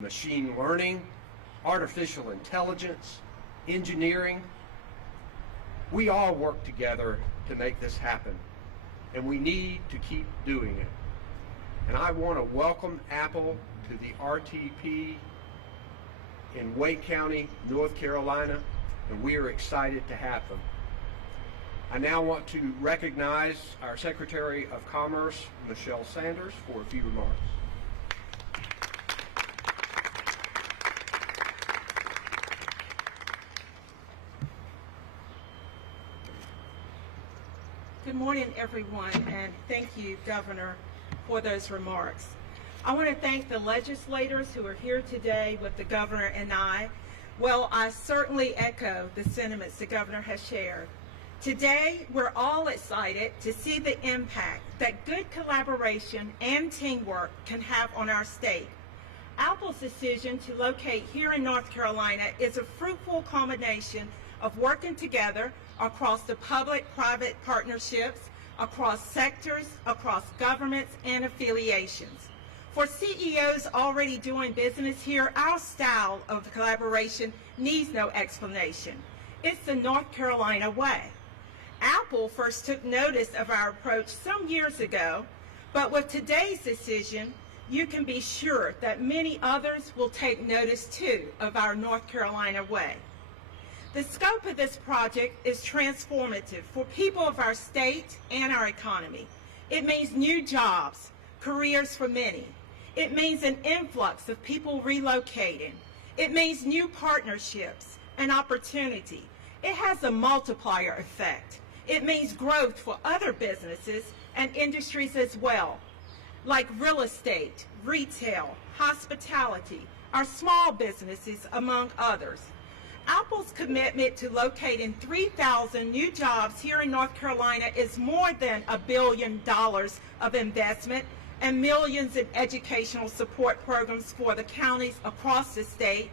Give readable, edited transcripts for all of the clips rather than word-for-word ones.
machine learning, artificial intelligence, engineering. We all work together to make this happen, and we need to keep doing it. And I want to welcome Apple to the RTP in Wake County, North Carolina, and we are excited to have them. I now want to recognize our Secretary of Commerce, Michelle Sanders, for a few remarks. Good morning, everyone, and thank you, Governor, for those remarks. I want to thank the legislators who are here today with the Governor and I. Well, I certainly echo the sentiments the Governor has shared. Today, we're all excited to see the impact that good collaboration and teamwork can have on our state. Apple's decision to locate here in North Carolina is a fruitful culmination of working together across the public-private partnerships, across sectors, across governments and affiliations. For CEOs already doing business here, our style of collaboration needs no explanation. It's the North Carolina way. Apple first took notice of our approach some years ago, but with today's decision, you can be sure that many others will take notice too of our North Carolina way. The scope of this project is transformative for people of our state and our economy. It means new jobs, careers for many. It means an influx of people relocating. It means new partnerships and opportunity. It has a multiplier effect. It means growth for other businesses and industries as well, like real estate, retail, hospitality, our small businesses, among others. Apple's commitment to locating 3,000 new jobs here in North Carolina is more than $1 billion of investment and millions in educational support programs for the counties across the state.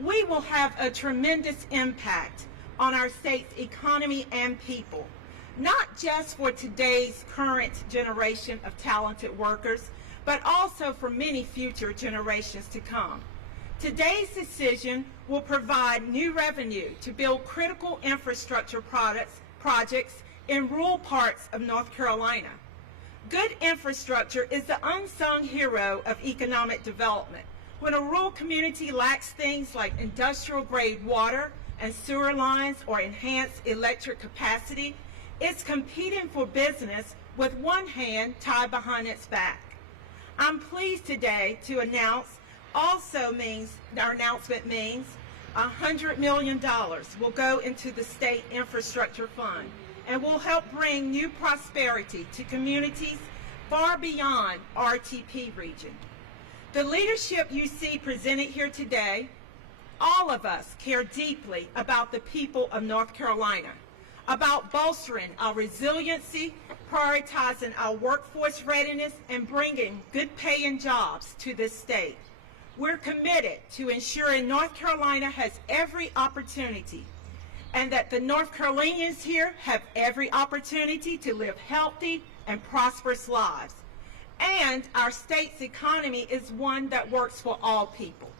We will have a tremendous impact on our state's economy and people, not just for today's current generation of talented workers, but also for many future generations to come. Today's decision will provide new revenue to build critical infrastructure projects in rural parts of North Carolina. Good infrastructure is the unsung hero of economic development. When a rural community lacks things like industrial-grade water and sewer lines or enhanced electric capacity, it's competing for business with one hand tied behind its back. I'm pleased today to announce our announcement means $100 million will go into the State Infrastructure Fund and will help bring new prosperity to communities far beyond RTP region. The leadership you see presented here today, all of us care deeply about the people of North Carolina, about bolstering our resiliency, prioritizing our workforce readiness, and bringing good paying jobs to this state. We're committed to ensuring North Carolina has every opportunity and that the North Carolinians here have every opportunity to live healthy and prosperous lives. And our state's economy is one that works for all people.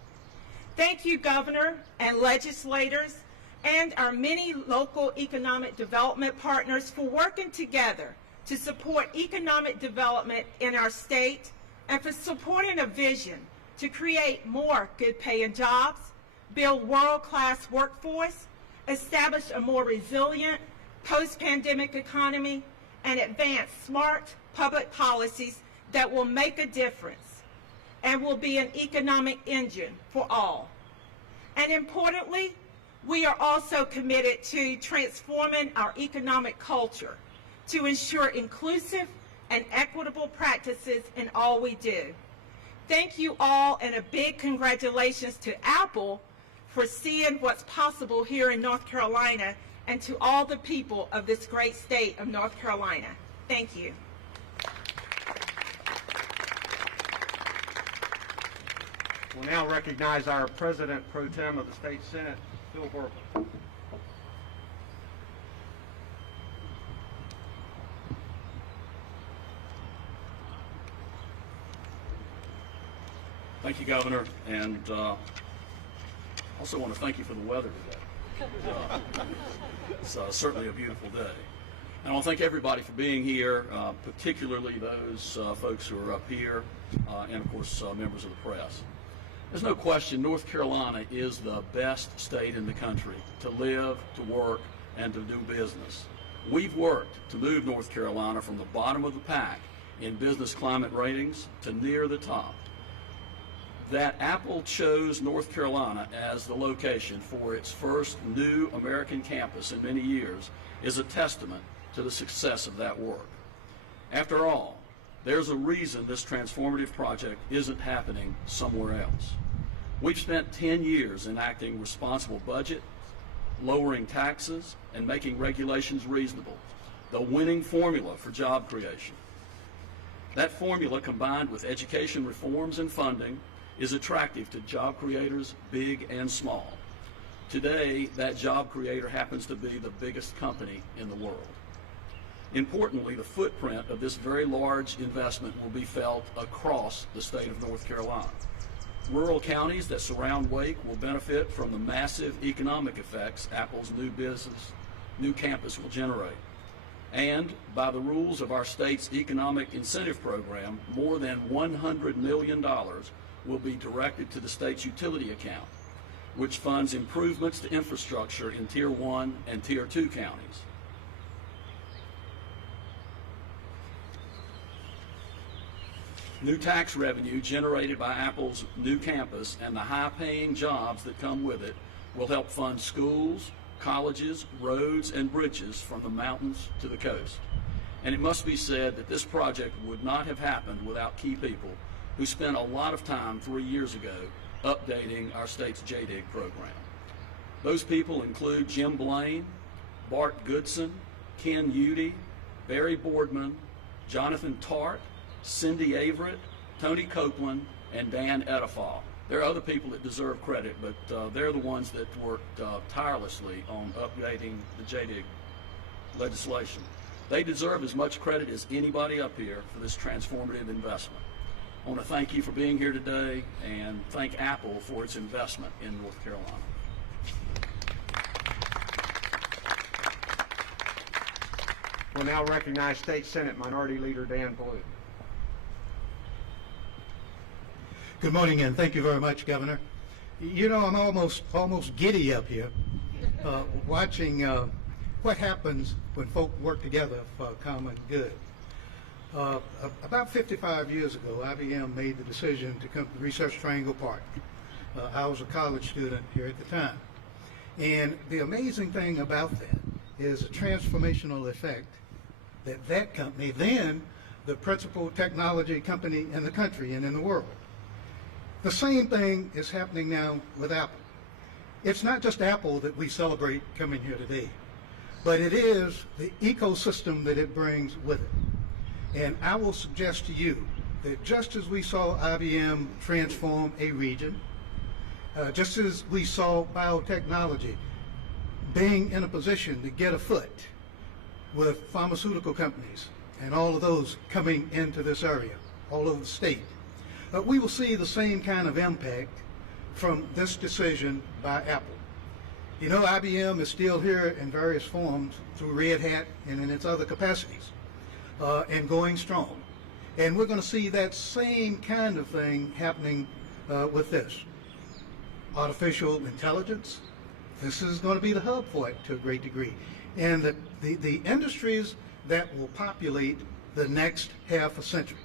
Thank you, Governor and legislators and our many local economic development partners for working together to support economic development in our state and for supporting a vision to create more good-paying jobs, build world-class workforce, establish a more resilient post-pandemic economy, and advance smart public policies that will make a difference and will be an economic engine for all. And importantly, we are also committed to transforming our economic culture to ensure inclusive and equitable practices in all we do. Thank you all, and a big congratulations to Apple for seeing what's possible here in North Carolina, and to all the people of this great state of North Carolina. Thank you. We'll now recognize our President Pro Tem of the State Senate, Phil Berkle. Thank you, Governor, and also want to thank you for the weather today. It's certainly a beautiful day. And I want to thank everybody for being here, particularly those folks who are up here, and of course members of the press. There's no question North Carolina is the best state in the country to live, to work, and to do business. We've worked to move North Carolina from the bottom of the pack in business climate ratings to near the top. That Apple chose North Carolina as the location for its first new American campus in many years is a testament to the success of that work. After all, there's a reason this transformative project isn't happening somewhere else. We've spent 10 years enacting responsible budget, lowering taxes, and making regulations reasonable, the winning formula for job creation. That formula, combined with education reforms and funding, is attractive to job creators big and small. Today, that job creator happens to be the biggest company in the world. Importantly, the footprint of this very large investment will be felt across the state of North Carolina. Rural counties that surround Wake will benefit from the massive economic effects Apple's new campus will generate. And by the rules of our state's economic incentive program, more than $100 million will be directed to the state's utility account, which funds improvements to infrastructure in Tier 1 and Tier 2 counties. New tax revenue generated by Apple's new campus and the high-paying jobs that come with it will help fund schools, colleges, roads, and bridges from the mountains to the coast. And it must be said that this project would not have happened without key people who spent a lot of time 3 years ago updating our state's JDIG program. Those people include Jim Blaine, Bart Goodson, Ken Udy, Barry Boardman, Jonathan Tart, Cindy Averett, Tony Copeland, and Dan Edifall. There are other people that deserve credit, but they're the ones that worked tirelessly on updating the JDIG legislation. They deserve as much credit as anybody up here for this transformative investment. I want to thank you for being here today and thank Apple for its investment in North Carolina. We'll now recognize State Senate Minority Leader Dan Blue. Good morning, and thank you very much, Governor. You know, I'm almost giddy up here, watching what happens when folk work together for common good. About 55 years ago, IBM made the decision to come to Research Triangle Park. I was a college student here at the time. And the amazing thing about that is the transformational effect that that company, then the principal technology company in the country and in the world. The same thing is happening now with Apple. It's not just Apple that we celebrate coming here today, but it is the ecosystem that it brings with it. And I will suggest to you that just as we saw IBM transform a region, just as we saw biotechnology being in a position to get a foot with pharmaceutical companies and all of those coming into this area, all over the state, we will see the same kind of impact from this decision by Apple. You know, IBM is still here in various forms through Red Hat and in its other capacities, and going strong. And we're going to see that same kind of thing happening with this. Artificial intelligence, this is going to be the hub for it to a great degree. And the industries that will populate the next half a century.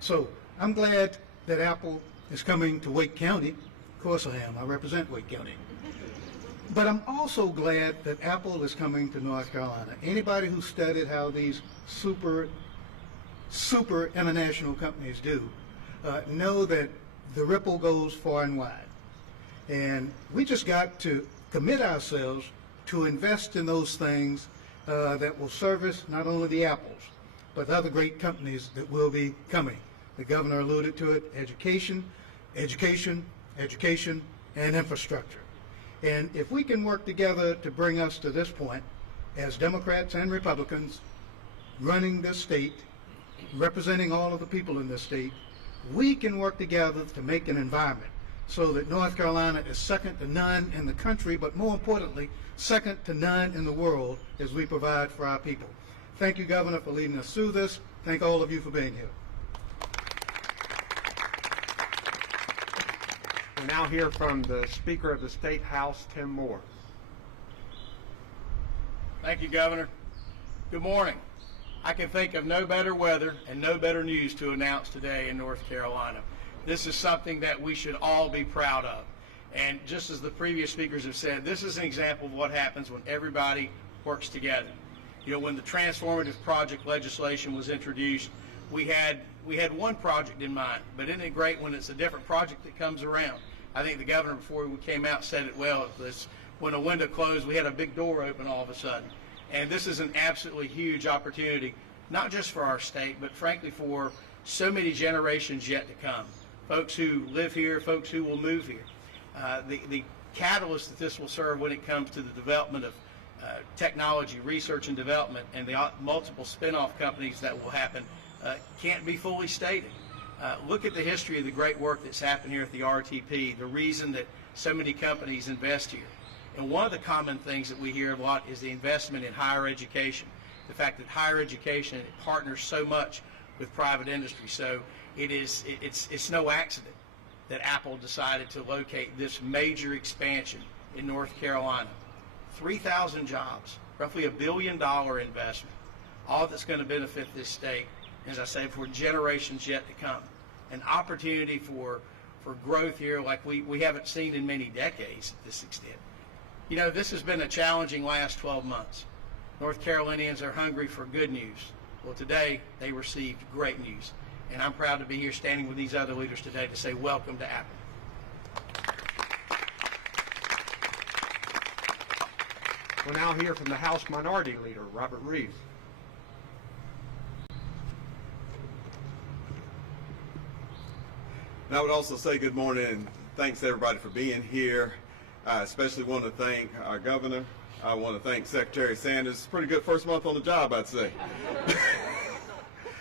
So I'm glad that Apple is coming to Wake County. Of course I am. I represent Wake County. But I'm also glad that Apple is coming to North Carolina. Anybody who studied how these super international companies do know that the ripple goes far and wide. And we just got to commit ourselves to invest in those things that will service not only the Apples, but other great companies that will be coming. The governor alluded to it: education, education, education, and infrastructure. And if we can work together to bring us to this point, as Democrats and Republicans running this state, representing all of the people in this state, we can work together to make an environment so that North Carolina is second to none in the country, but more importantly, second to none in the world as we provide for our people. Thank you, Governor, for leading us through this. Thank all of you for being here. We'll now hear from the Speaker of the State House, Tim Moore. Thank you, Governor. Good morning. I can think of no better weather and no better news to announce today in North Carolina. This is something that we should all be proud of. And just as the previous speakers have said, this is an example of what happens when everybody works together. You know, when the transformative project legislation was introduced, we had one project in mind, but isn't it great when it's a different project that comes around? I think the governor, before we came out, said it well. When a window closed, we had a big door open all of a sudden. And this is an absolutely huge opportunity, not just for our state, but frankly for so many generations yet to come. Folks who live here, folks who will move here. The catalyst that this will serve when it comes to the development of technology, research and development, and the multiple spin-off companies that will happen can't be fully stated. Look at the history of the great work that's happened here at the RTP, the reason that so many companies invest here. And one of the common things that we hear a lot is the investment in higher education, the fact that higher education partners so much with private industry. So it's no accident that Apple decided to locate this major expansion in North Carolina. 3,000 jobs, roughly $1 billion investment, all that's going to benefit this state, as I say, for generations yet to come. An opportunity for growth here like we haven't seen in many decades at this extent. You know, this has been a challenging last 12 months. North Carolinians are hungry for good news. Well, today they received great news. And I'm proud to be here standing with these other leaders today to say welcome to Apple. We'll now hear from the House Minority Leader, Robert Reeves. And I would also say good morning and thanks to everybody for being here. I especially want to thank our governor. I want to thank Secretary Sanders. Pretty good first month on the job, I'd say.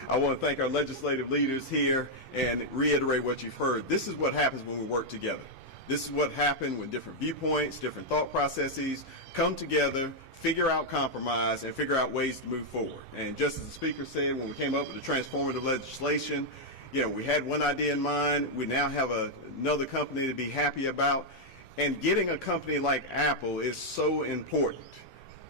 I want to thank our legislative leaders here and reiterate what you've heard. This is what happens when we work together. This is what happened when different viewpoints, different thought processes come together, figure out compromise, and figure out ways to move forward. And just as the Speaker said, when we came up with the transformative legislation, you know, we had one idea in mind. We now have another company to be happy about. And getting a company like Apple is so important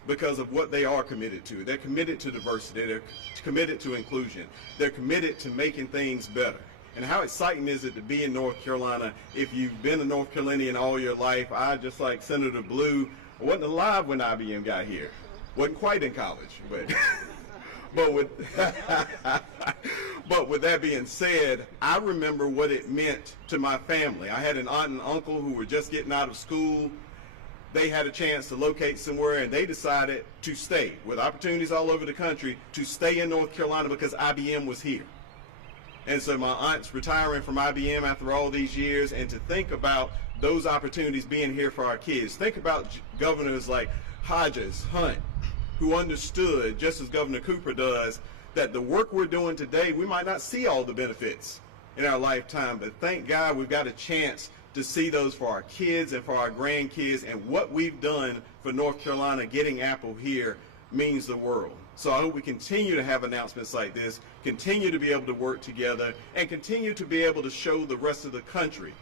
because of what they are committed to. They're committed to diversity. They're committed to inclusion. They're committed to making things better. And how exciting is it to be in North Carolina? If you've been a North Carolinian all your life, I, just like Senator Blue, wasn't alive when IBM got here. Wasn't quite in college, but but with that being said, I remember what it meant to my family. I had an aunt and uncle who were just getting out of school. They had a chance to locate somewhere, and they decided to stay, with opportunities all over the country, to stay in North Carolina because IBM was here. And so my aunt's retiring from IBM after all these years, and to think about those opportunities being here for our kids. Think about governors like Hodges, Hunt, who understood, just as Governor Cooper does, that the work we're doing today, we might not see all the benefits in our lifetime, but thank God we've got a chance to see those for our kids and for our grandkids, and what we've done for North Carolina, getting Apple here, means the world. So I hope we continue to have announcements like this, continue to be able to work together, and continue to be able to show the rest of the country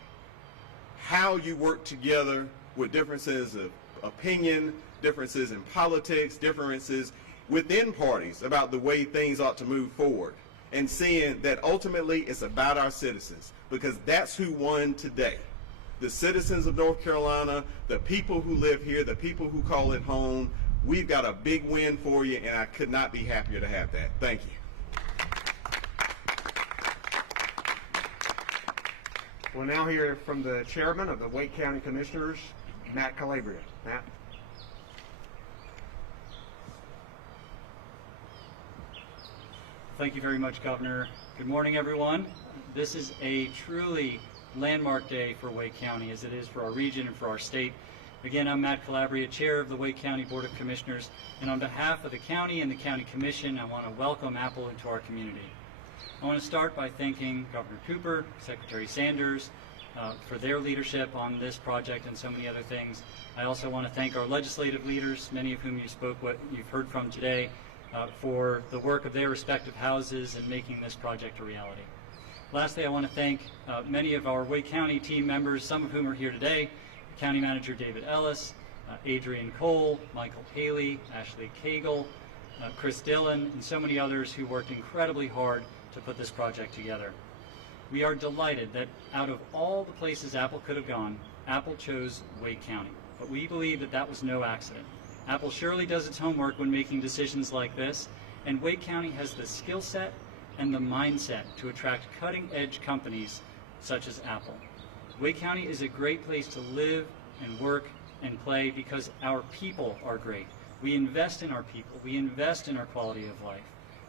how you work together with differences of opinion, differences in politics, differences within parties about the way things ought to move forward, and seeing that ultimately it's about our citizens, because that's who won today. The citizens of North Carolina, the people who live here, the people who call it home. We've got a big win for you, and I could not be happier to have that. Thank you. We'll now hear from the Chairman of the Wake County Commissioners, Matt Calabria. Matt. Thank you very much, Governor. Good morning, everyone. This is a truly landmark day for Wake County, as it is for our region and for our state. Again, I'm Matt Calabria, Chair of the Wake County Board of Commissioners, and on behalf of the county and the County Commission, I want to welcome Apple into our community. I want to start by thanking Governor Cooper, Secretary Sanders, for their leadership on this project and so many other things. I also want to thank our legislative leaders, many of whom you've heard from today, for the work of their respective houses in making this project a reality. Lastly, I want to thank many of our Wake County team members, some of whom are here today: County Manager David Ellis, Adrian Cole, Michael Haley, Ashley Cagle, Chris Dillon, and so many others who worked incredibly hard to put this project together. We are delighted that out of all the places Apple could have gone, Apple chose Wake County. But we believe that that was no accident. Apple surely does its homework when making decisions like this, and Wake County has the skill set and the mindset to attract cutting-edge companies such as Apple. Wake County is a great place to live and work and play because our people are great. We invest in our people. We invest in our quality of life.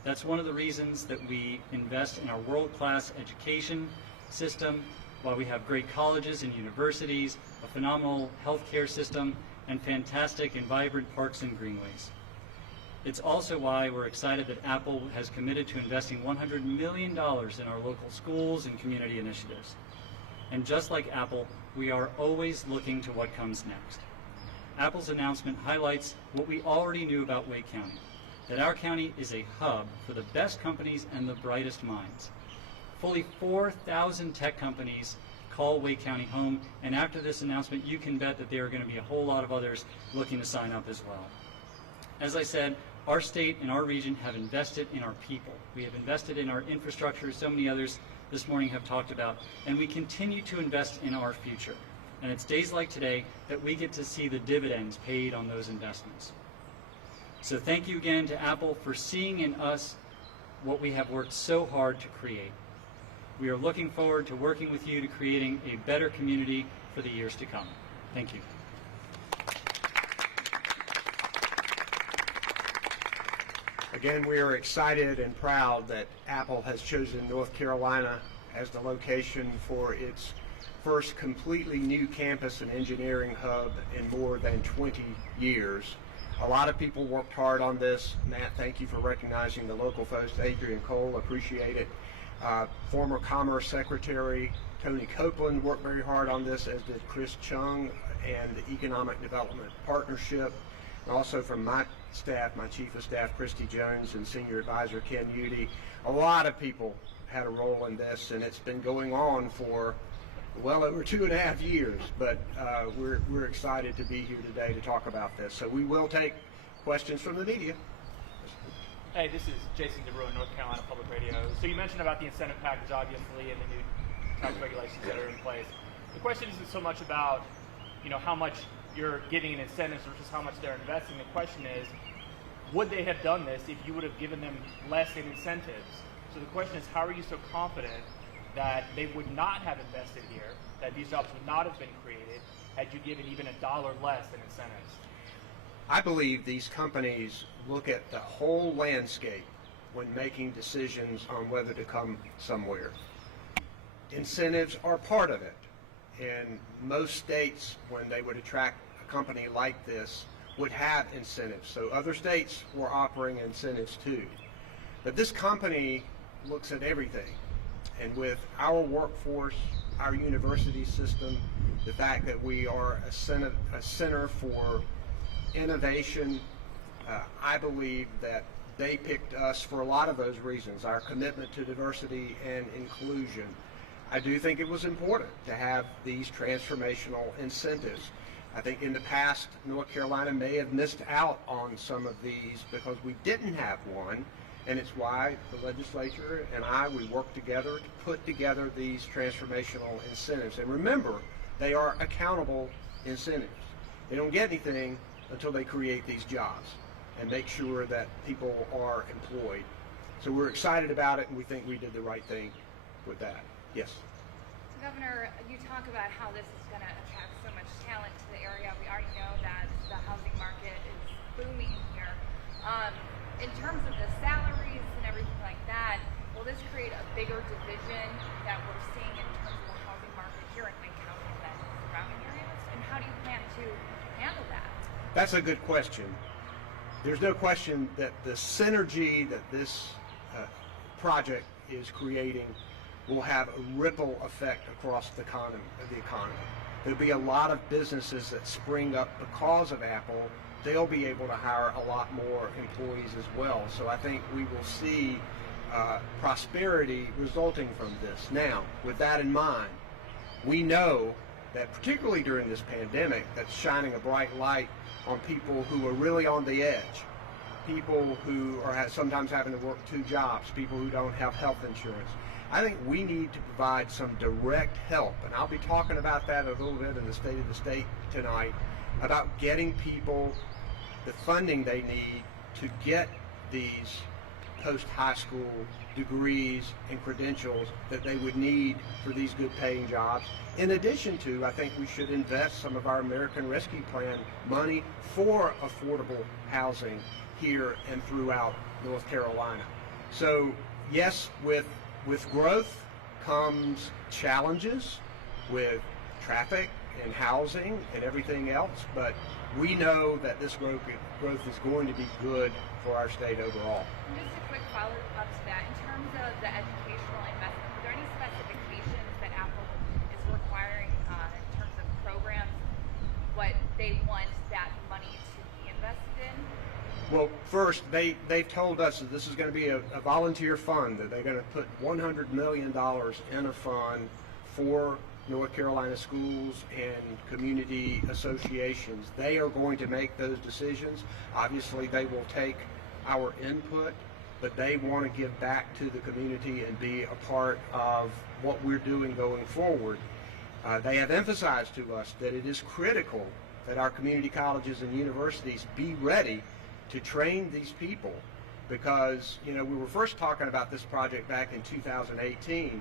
That's one of the reasons that we invest in our world-class education system, while we have great colleges and universities, a phenomenal healthcare system, and fantastic and vibrant parks and greenways. It's also why we're excited that Apple has committed to investing $100 million in our local schools and community initiatives. And just like Apple, we are always looking to what comes next. Apple's announcement highlights what we already knew about Wake County, that our county is a hub for the best companies and the brightest minds. Fully 4,000 tech companies call Wake County home, and after this announcement, you can bet that there are going to be a whole lot of others looking to sign up as well. As I said, our state and our region have invested in our people. We have invested in our infrastructure, so many others this morning have talked about, and we continue to invest in our future. And it's days like today that we get to see the dividends paid on those investments. So thank you again to Apple for seeing in us what we have worked so hard to create. We are looking forward to working with you to creating a better community for the years to come. Thank you. Again, we are excited and proud that Apple has chosen North Carolina as the location for its first completely new campus and engineering hub in more than 20 years. A lot of people worked hard on this. Matt, thank you for recognizing the local folks. Adrian Cole, appreciate it. Former Commerce Secretary Tony Copeland worked very hard on this, as did Chris Chung and the Economic Development Partnership. And also from my staff, my Chief of Staff, Christy Jones, and Senior Advisor, Ken Udy. A lot of people had a role in this, and it's been going on for well over 2.5 years, but we're excited to be here today to talk about this. So we will take questions from the media. Hey, this is Jason DeBruin, North Carolina Public Radio. So you mentioned about the incentive package, obviously, and the new tax regulations that are in place. The question isn't so much about, how much you're giving in incentives versus how much they're investing. The question is, would they have done this if you would have given them less in incentives? So the question is, how are you so confident that they would not have invested here, that these jobs would not have been created had you given even $1 less in incentives? I believe these companies look at the whole landscape when making decisions on whether to come somewhere. Incentives are part of it. And most states, when they would attract a company like this, would have incentives. So other states were offering incentives too. But this company looks at everything. And with our workforce, our university system, the fact that we are a center for innovation, I believe that they picked us for a lot of those reasons, our commitment to diversity and inclusion. I do think it was important to have these transformational incentives. I think in the past, North Carolina may have missed out on some of these because we didn't have one, and it's why the legislature and we worked together to put together these transformational incentives. And remember, they are accountable incentives. They don't get anything until they create these jobs and make sure that people are employed. So we're excited about it, and we think we did the right thing with that. Yes. So Governor, you talk about how this is going to attract so much talent to the area. We already know that the housing market is booming here. In terms of the salaries and everything like that, will this create a bigger division that we're seeing in terms of the housing market here in Wake County than surrounding areas? And how do you plan to handle that? That's a good question. There's no question that the synergy that this project is creating will have a ripple effect across the economy. There'll be a lot of businesses that spring up because of Apple. They'll be able to hire a lot more employees as well. So I think we will see prosperity resulting from this. Now, with that in mind, we know that particularly during this pandemic, that's shining a bright light on people who are really on the edge, people who are sometimes having to work 2 jobs, people who don't have health insurance. I think we need to provide some direct help, and I'll be talking about that a little bit in the State of the State tonight, about getting people the funding they need to get these post-high school degrees and credentials that they would need for these good paying jobs. In addition to, I think we should invest some of our American Rescue Plan money for affordable housing here and throughout North Carolina. So yes, with growth comes challenges with traffic and housing and everything else, but we know that this growth is going to be good for our state overall. Just a quick follow-up to that. In terms of the educational investment, are there any specifications that Apple is requiring in terms of programs, what they want that money to be invested in? Well, first, they've told us that this is going to be a volunteer fund, that they're going to put $100 million in a fund for North Carolina schools and community associations. They are going to make those decisions. Obviously, they will take our input, but they want to give back to the community and be a part of what we're doing going forward. They have emphasized to us that it is critical that our community colleges and universities be ready to train these people, because, you know, we were first talking about this project back in 2018.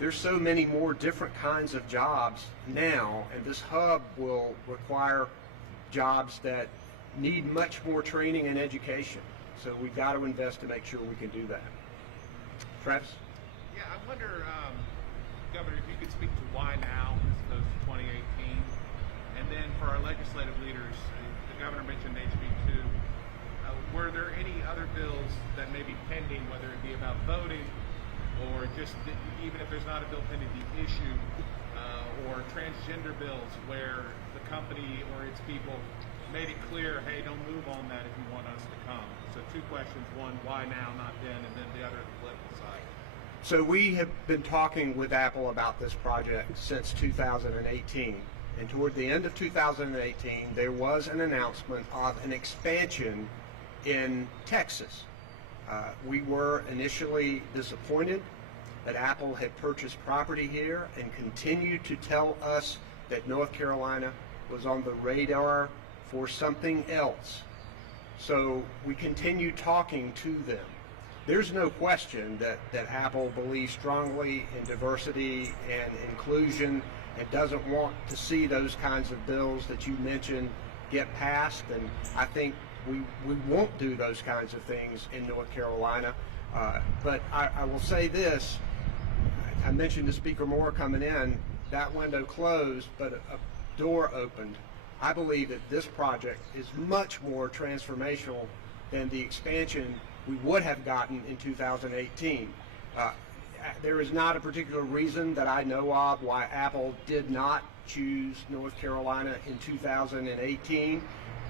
There's so many more different kinds of jobs now, and this hub will require jobs that need much more training and education. So we've got to invest to make sure we can do that. Travis? Yeah, I wonder, Governor, if you could speak to why now as opposed to 2018. And then for our legislative leaders, the governor mentioned HB2. Were there any other bills that may be pending, whether it be about voting or just even if there's not a bill pending, the issue or transgender bills where the company or its people made it clear, hey, don't move on that if you want us to come? So 2 questions. One, why now, not then? And then the other, the political side. So we have been talking with Apple about this project since 2018. And toward the end of 2018, there was an announcement of an expansion in Texas. We were initially disappointed that Apple had purchased property here and continued to tell us that North Carolina was on the radar for something else. So we continued talking to them. There's no question that Apple believes strongly in diversity and inclusion and doesn't want to see those kinds of bills that you mentioned get passed. And I think we won't do those kinds of things in North Carolina. But I will say this. I mentioned to Speaker Moore coming in, that window closed, but a door opened. I believe that this project is much more transformational than the expansion we would have gotten in 2018. There is not a particular reason that I know of why Apple did not choose North Carolina in 2018.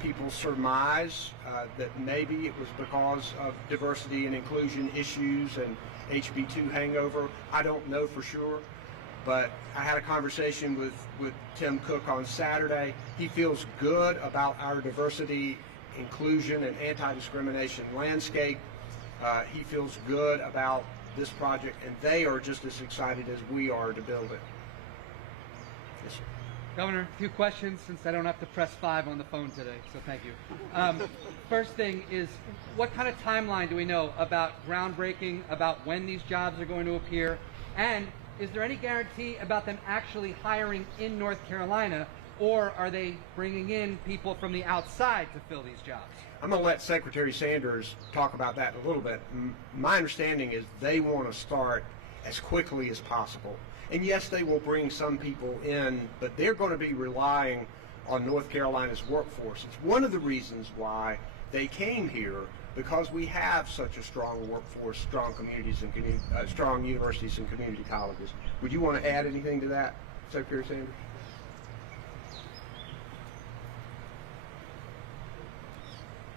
People surmise that maybe it was because of diversity and inclusion issues and HB2 hangover. I don't know for sure, but I had a conversation with Tim Cook on Saturday. He feels good about our diversity, inclusion, and anti-discrimination landscape. He feels good about this project, and they are just as excited as we are to build it. Yes, sir. Governor, a few questions since I don't have to press 5 on the phone today, so thank you. First thing is, what kind of timeline do we know about groundbreaking, about when these jobs are going to appear? And is there any guarantee about them actually hiring in North Carolina, or are they bringing in people from the outside to fill these jobs? I'm going to let Secretary Sanders talk about that in a little bit. My understanding is they want to start as quickly as possible. And yes, they will bring some people in, but they're going to be relying on North Carolina's workforce. It's one of the reasons why they came here, because we have such a strong workforce, strong communities and strong universities and community colleges. Would you want to add anything to that, Secretary Sanders?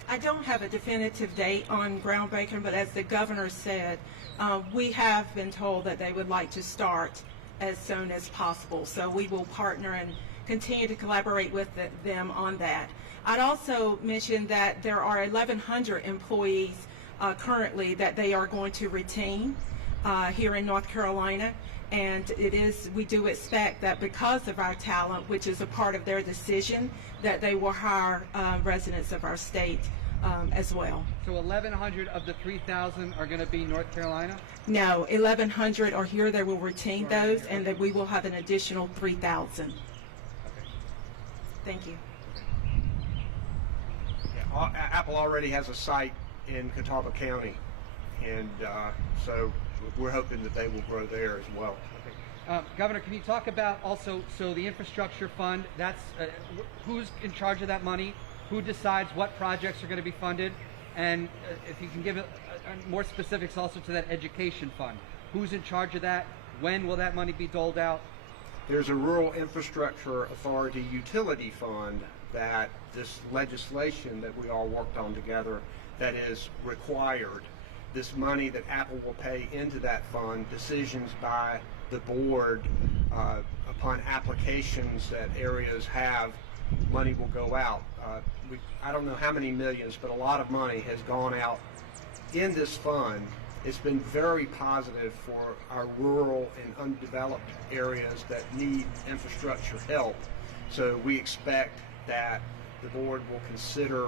I don't have a definitive date on groundbreaking, but as the governor said, we have been told that they would like to start as soon as possible. So we will partner and continue to collaborate with them on that. I'd also mention that there are 1,100 employees currently that they are going to retain here in North Carolina. And we do expect that because of our talent, which is a part of their decision, that they will hire residents of our state as well. So 1,100 of the 3,000 are going to be North Carolina? No, 1,100 are here. They will retain those, and then we will have an additional 3,000. Okay. Thank you. Yeah, Apple already has a site in Catawba County, and so we're hoping that they will grow there as well. Governor, can you talk about also, so the infrastructure fund, that's who's in charge of that money? Who decides what projects are going to be funded? And if you can give more specifics also to that education fund. Who's in charge of that? When will that money be doled out? There's a Rural Infrastructure Authority utility fund that this legislation that we all worked on together that is required. This money that Apple will pay into that fund, decisions by the board upon applications that areas have, money will go out. I don't know how many millions, but a lot of money has gone out in this fund. It's been very positive for our rural and undeveloped areas that need infrastructure help. So we expect that the board will consider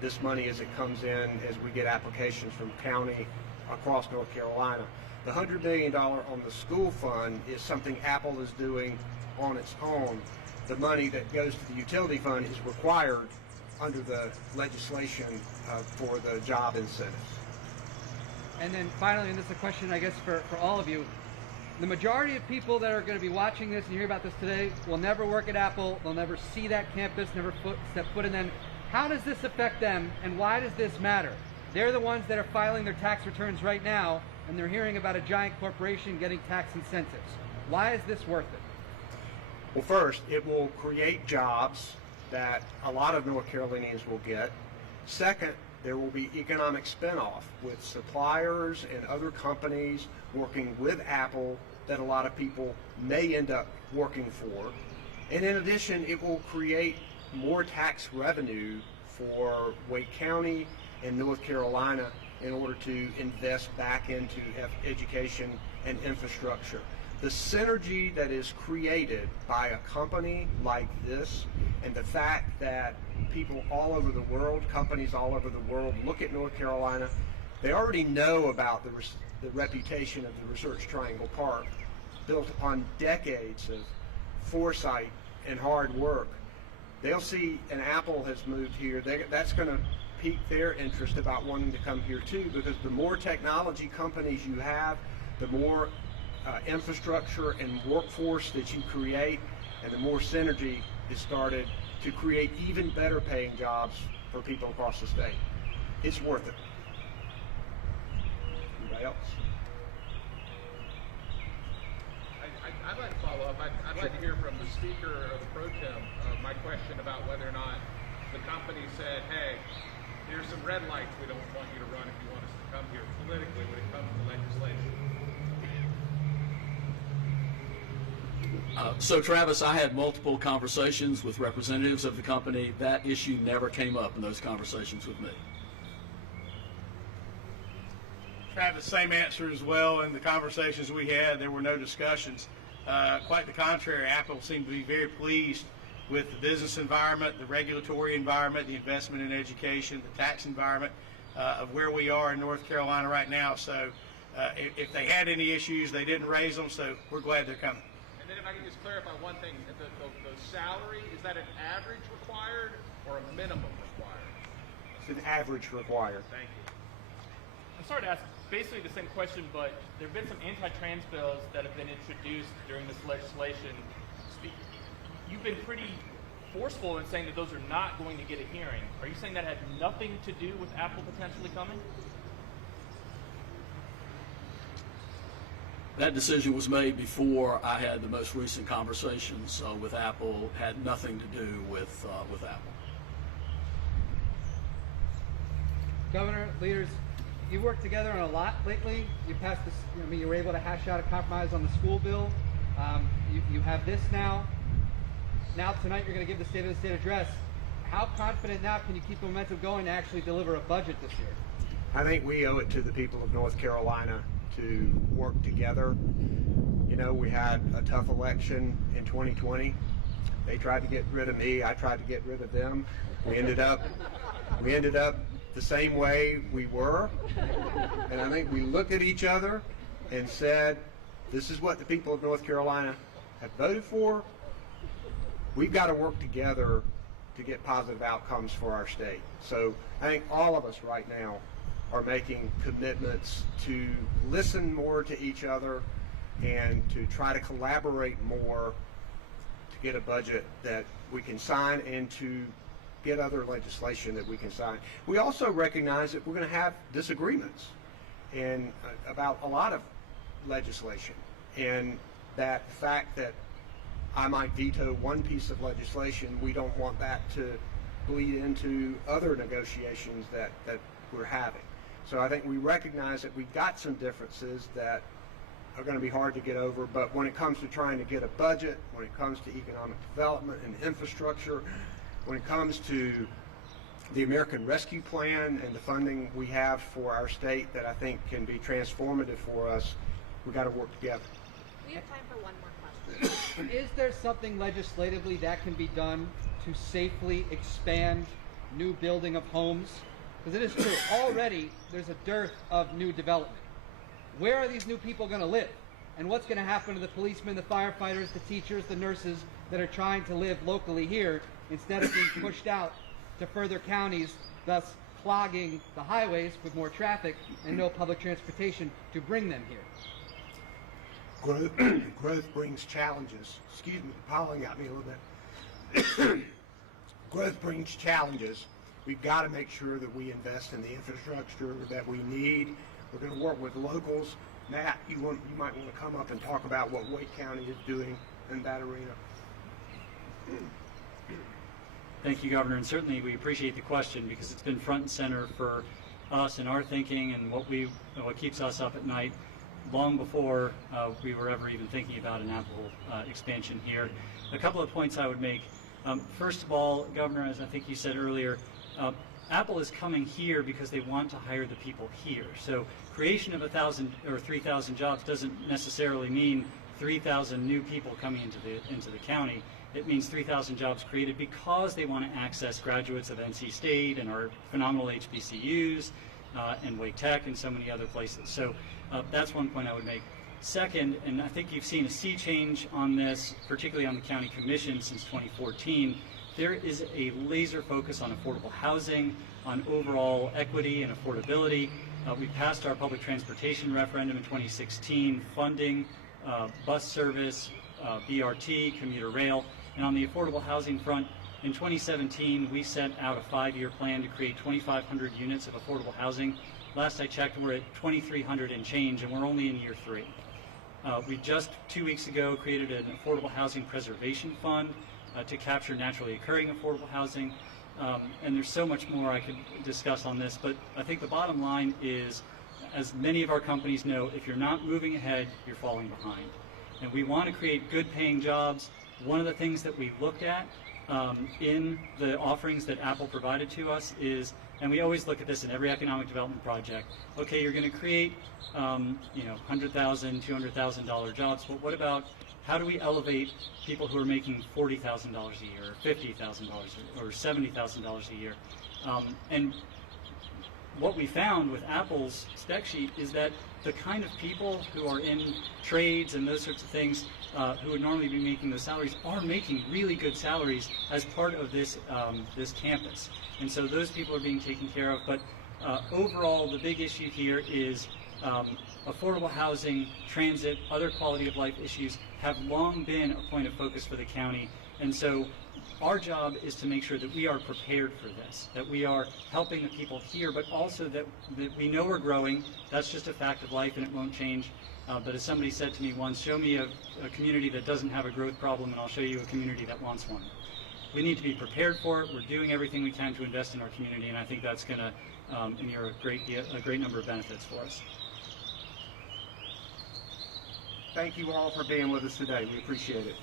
this money as it comes in, as we get applications from county across North Carolina. The $100 million on the school fund is something Apple is doing on its own. The money that goes to the utility fund is required under the legislation for the job incentives. And then finally, and this is a question I guess for all of you, the majority of people that are going to be watching this and hear about this today will never work at Apple, they'll never see that campus, never step foot in them. How does this affect them, and why does this matter? They're the ones that are filing their tax returns right now, and they're hearing about a giant corporation getting tax incentives. Why is this worth it? Well, first, it will create jobs that a lot of North Carolinians will get. Second, there will be economic spinoff with suppliers and other companies working with Apple that a lot of people may end up working for. And in addition, it will create more tax revenue for Wake County and North Carolina in order to invest back into education and infrastructure. The synergy that is created by a company like this, and the fact that people all over the world, companies all over the world look at North Carolina, they already know about the reputation of the Research Triangle Park, built upon decades of foresight and hard work. They'll see an Apple has moved here. That's going to pique their interest about wanting to come here too, because the more technology companies you have, the more infrastructure and workforce that you create, and the more synergy is started to create even better paying jobs for people across the state. It's worth it. Anybody else? I'd like to follow up. I'd like to hear from the speaker or the pro tem my question about whether or not the company said, hey, here's some red lights we don't want you to run if you want us to come here politically when it comes to legislation. So Travis, I had multiple conversations with representatives of the company. That issue never came up in those conversations with me. Travis, same answer as well. In the conversations we had, there were no discussions. Quite the contrary, Apple seemed to be very pleased with the business environment, the regulatory environment, the investment in education, the tax environment of where we are in North Carolina right now. So if they had any issues, they didn't raise them, so we're glad they're coming. And then if I can just clarify one thing, the salary, is that an average required or a minimum required? It's an average required. Thank you. I'm sorry to ask basically the same question, but there have been some anti-trans bills that have been introduced during this legislation. You've been pretty forceful in saying that those are not going to get a hearing. Are you saying that had nothing to do with Apple potentially coming? That decision was made before I had the most recent conversations with Apple. Had nothing to do with Apple. Governor, leaders, you worked together on a lot lately. You passed this. I mean, you were able to hash out a compromise on the school bill. You have this now. Now tonight you're going to give the State of the State address. How confident now can you keep the momentum going to actually deliver a budget this year? I think we owe it to the people of North Carolina to work together. You know, we had a tough election in 2020. They tried to get rid of me. I tried to get rid of them. We ended up the same way we were. And I think we looked at each other and said, this is what the people of North Carolina have voted for. We've got to work together to get positive outcomes for our state. So I think all of us right now are making commitments to listen more to each other and to try to collaborate more to get a budget that we can sign and to get other legislation that we can sign. We also recognize that we're going to have disagreements and about a lot of legislation, and that fact that I might veto one piece of legislation, we don't want that to bleed into other negotiations that we're having. So I think we recognize that we've got some differences that are going to be hard to get over, but when it comes to trying to get a budget, when it comes to economic development and infrastructure, when it comes to the American Rescue Plan and the funding we have for our state that I think can be transformative for us, we've got to work together. We have time for one more question. Is there something legislatively that can be done to safely expand new building of homes? Because it is true, already there's a dearth of new development. Where are these new people going to live? And what's going to happen to the policemen, the firefighters, the teachers, the nurses that are trying to live locally here instead of being pushed out to further counties, thus clogging the highways with more traffic and no public transportation to bring them here? Growth brings challenges. Excuse me, the pollen got me a little bit. Growth brings challenges. We've got to make sure that we invest in the infrastructure that we need. We're going to work with locals. Matt, you might want to come up and talk about what Wake County is doing in that arena. Thank you, Governor, and certainly we appreciate the question because it's been front and center for us and our thinking and what keeps us up at night long before we were ever even thinking about an Apple expansion here. A couple of points I would make. First of all, Governor, as I think you said earlier, Apple is coming here because they want to hire the people here. So creation of 1,000 or 3,000 jobs doesn't necessarily mean 3,000 new people coming into the county. It means 3,000 jobs created because they want to access graduates of NC State and our phenomenal HBCUs and Wake Tech and so many other places. So that's one point I would make. Second, and I think you've seen a sea change on this, particularly on the county commission since 2014, there is a laser focus on affordable housing, on overall equity and affordability. We passed our public transportation referendum in 2016, funding bus service, BRT, commuter rail. And on the affordable housing front, in 2017, we set out a 5-year plan to create 2,500 units of affordable housing. Last I checked, we're at 2,300 and change, and we're only in year 3. We just 2 weeks ago created an affordable housing preservation fund to capture naturally occurring affordable housing. And there's so much more I could discuss on this, but I think the bottom line is, as many of our companies know, if you're not moving ahead, you're falling behind. And we want to create good paying jobs. One of the things that we looked at in the offerings that Apple provided to us is, and we always look at this in every economic development project, okay, you're going to create $100,000, $200,000 jobs, but what about how do we elevate people who are making $40,000 a year, or $50,000 or $70,000 a year? And what we found with Apple's spec sheet is that the kind of people who are in trades and those sorts of things who would normally be making those salaries are making really good salaries as part of this this campus. And so those people are being taken care of. But overall, the big issue here is affordable housing, transit, other quality of life issues have long been a point of focus for the county. And so our job is to make sure that we are prepared for this, that we are helping the people here, but also that we know we're growing. That's just a fact of life and it won't change. But as somebody said to me once, show me a community that doesn't have a growth problem and I'll show you a community that wants one. We need to be prepared for it. We're doing everything we can to invest in our community, and I think that's going to inure a great number of benefits for us. Thank you all for being with us today. We appreciate it.